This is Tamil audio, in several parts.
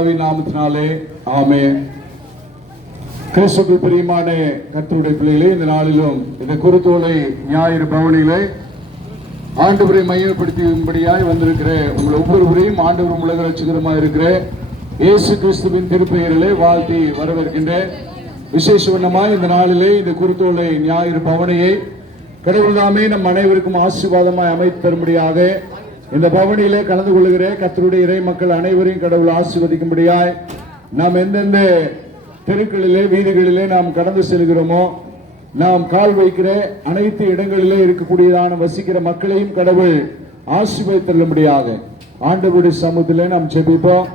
பிதாவின் நாமத்தினாலே ஆமே கிறிஸ்துக்கு பிரியமான கர்த்தருடைய பிள்ளைகளே இந்த நாளிலும் இந்த குருத்தோலை ஞாயிறு பவனிலே ஆண்டவரை மையப்படுத்தியும்படியாய் வந்திருக்கிற உங்கள் ஒவ்வொருவரையும் ஆண்டவர் உலக ரசிகரமாக இருக்கிற இயேசு கிறிஸ்துவின் திருப்பெயரிலே வாழ்த்தி வரவேற்கின்றேன். விசேஷ வண்ணமாய் இந்த நாளிலே இந்த குருத்தோலை ஞாயிறு பவனையை கடவுள் தாமே நம் அனைவருக்கும் ஆசீர்வாதமாய் அமைத்து தரும்படியாக இந்த பவனியிலே கலந்து கொள்கிற கத்தருடைய இறை மக்கள் அனைவரையும் கடவுள் ஆசிர்வதிக்கும்படியாய் நாம் எந்தெந்த தெருக்களிலே வீதிகளிலே நாம் கடந்து செல்கிறோமோ நாம் கால் வைக்கிற அனைத்து இடங்களிலே இருக்கக்கூடியதான வசிக்கிற மக்களையும் கடவுள் ஆசீர்வதித்தருளும்படியாக ஆண்டவருடைய சமூகத்திலே நாம் செபிப்போம்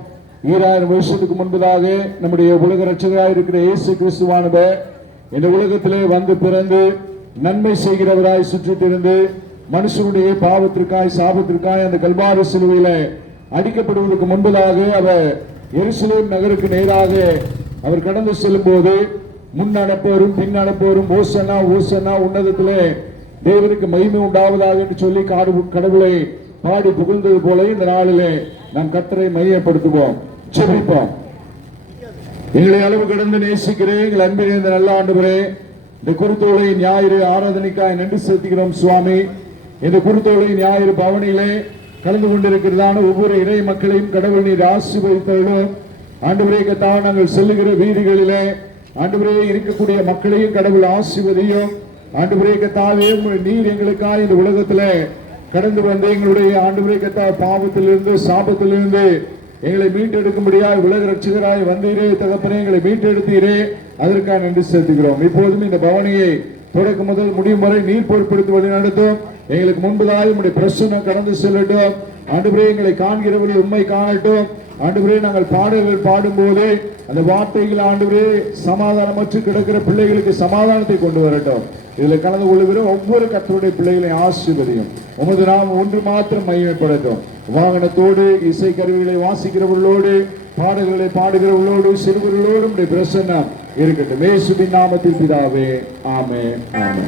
ஈராயிரம் வருஷத்துக்கு முன்பதாக நம்முடைய உலக ரட்சகராக இருக்கிற இயேசு கிறிஸ்துவானவர் இந்த உலகத்திலே வந்து பிறந்து நன்மை செய்கிறவராய் சுற்றித்திருந்து மனுஷனுடைய பாவத்திற்காய் சாபத்திற்காய் அந்த கல்வாரி சிலுவையில அடிக்கப்படுவதற்கு முன்பதாக அவர் எருசலேம் நகருக்கு நேராக அவர் கடந்து செல்லும் போது முன் நடப்போரும் பின் நடப்போரும் ஓசனா ஓசனா உன்னதத்திலே தேவனுக்கு மகிமை உண்டாவதாக என்று சொல்லி காடு கடவுளை பாடி புகழ்ந்தது போல இந்த நாளிலே நாம் கத்தரை மையப்படுத்துவோம் செபிப்போம் எங்களை அளவு கடந்து நேசிக்கிறேன் எங்கள் அன்பின் இந்த நல்ல ஆண்டவரே இந்த குருத்தோலை ஞாயிறு ஆராதனைக்காய் நன்றி செலுத்துகிறோம் சுவாமி. இந்த குருத்தோலை ஞாயிறு பவனியிலே கலந்து கொண்டிருக்கிறதான ஒவ்வொரு இறை மக்களையும் கடவுள் நீர் ஆசீர்வதித்தவர்களும் ஆண்டுபுரே கத்தாக நாங்கள் செல்லுகிற வீதிகளிலே ஆண்டவரே இருக்கக்கூடிய மக்களையும் கடவுள் ஆசீர்வதியும். ஆண்டவரே கத்தாவே நீர் எங்களுக்காக இந்த உலகத்தில் கடந்து வந்த எங்களுடைய ஆண்டவரே கத்தா பாவத்திலிருந்து சாபத்திலிருந்து எங்களை மீட்டெடுக்கும்படியாய் உலக ரட்சிகராய் வந்தீரே தகப்பனே எங்களை மீட்டெடுத்தீரே. அதற்காக நன்றி செலுத்துகிறோம். இப்போதும் இந்த பவனியை தொடக்கம் முதல் முடியும் வரை நீர் பொறுப்படுத்தி வழி நடத்தும். எங்களுக்கு முன்பதாக உங்களுடைய பிரச்சனை கடந்து செல்லட்டும். ஆண்டுபுரே எங்களை காண்கிறவர்கள் உண்மை காணட்டும். ஆண்டுபுரே நாங்கள் பாடல்கள் பாடும்போது அந்த வார்த்தைகள் ஆண்டுபுரே சமாதானமற்று கிடக்கிற பிள்ளைகளுக்கு சமாதானத்தை கொண்டு வரட்டும். இதில் கலந்து கொள்ளுகிற ஒவ்வொரு கத்தருடைய பிள்ளைகளை ஆசிர்வதியும். உமது நாம் ஒன்று மாத்திரம் மையப்படுத்தும் வாகனத்தோடு இசை கருவிகளை வாசிக்கிறவர்களோடு பாடல்களை பாடுகிறவர்களோடு சிறுவர்களோடு உடைய பிரசன்னம் இருக்கட்டும். இயேசுவின் நாமத்தில் பிதாவே ஆமே ஆமே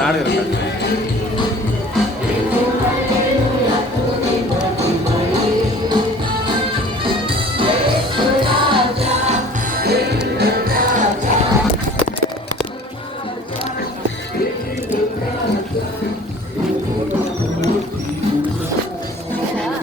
நாடகம்